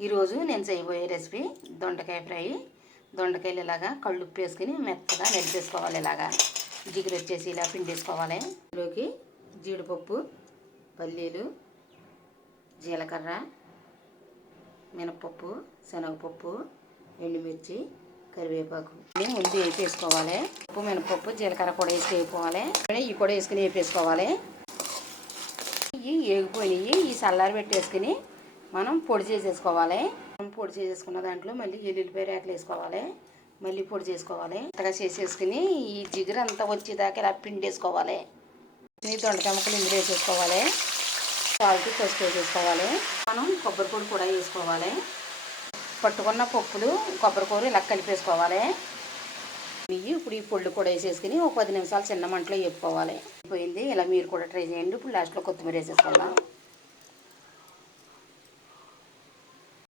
ఈరోజు నేను చేయబోయే రెసిపీ దొండకాయ ఫ్రై. దొండకాయలు ఇలాగా కళ్ళుప్పు వేసుకుని మెత్తగా నలిపేసుకోవాలి. ఇలాగా జిగురు వచ్చేసి ఇలా పిండేసుకోవాలి. ఇందులోకి జీడిపప్పు, పల్లీలు, జీలకర్ర, మినపప్పు, శనగపప్పు, ఎండుమిర్చి, కరివేపాకు ముందు వేపేసుకోవాలి. ఉప్పు, మినపప్పు, జీలకర్ర కూడా వేసి వేపుకోవాలి. ఇవి కూడా వేసుకుని వేపేసుకోవాలి. ఇవి వేగిపోయినాయి. ఈ చల్లారి పెట్టేసుకుని మనం పొడి చేసేసుకోవాలి. పొడి చేసేసుకున్న దాంట్లో మళ్ళీ ఎల్లుల్లిపాయ రేకలు వేసుకోవాలి. మళ్ళీ పొడి చేసుకోవాలి. అంతగా చేసేసుకుని ఈ జిగురు అంతా వచ్చేదాకా ఇలా పిండేసుకోవాలి. దొండకాయ ముక్కలు ఇందులో వేసేసుకోవాలి. సాల్ట్, పసుపు వేసేసుకోవాలి. మనం కొబ్బరి పొడి కూడా వేసుకోవాలి. పట్టుకున్న పప్పులు, కొబ్బరి కూర ఇలా కలిపేసుకోవాలి. ఇప్పుడు ఈ పొళ్ళు కూడా వేసేసుకుని ఒక 10 నిమిషాలు చిన్న మంటలో వేపుకోవాలి. అయిపోయింది. ఇలా మీరు కూడా ట్రై చేయండి. ఇప్పుడు లాస్ట్లో కొత్తిమీర వేసేసుకోవాలి.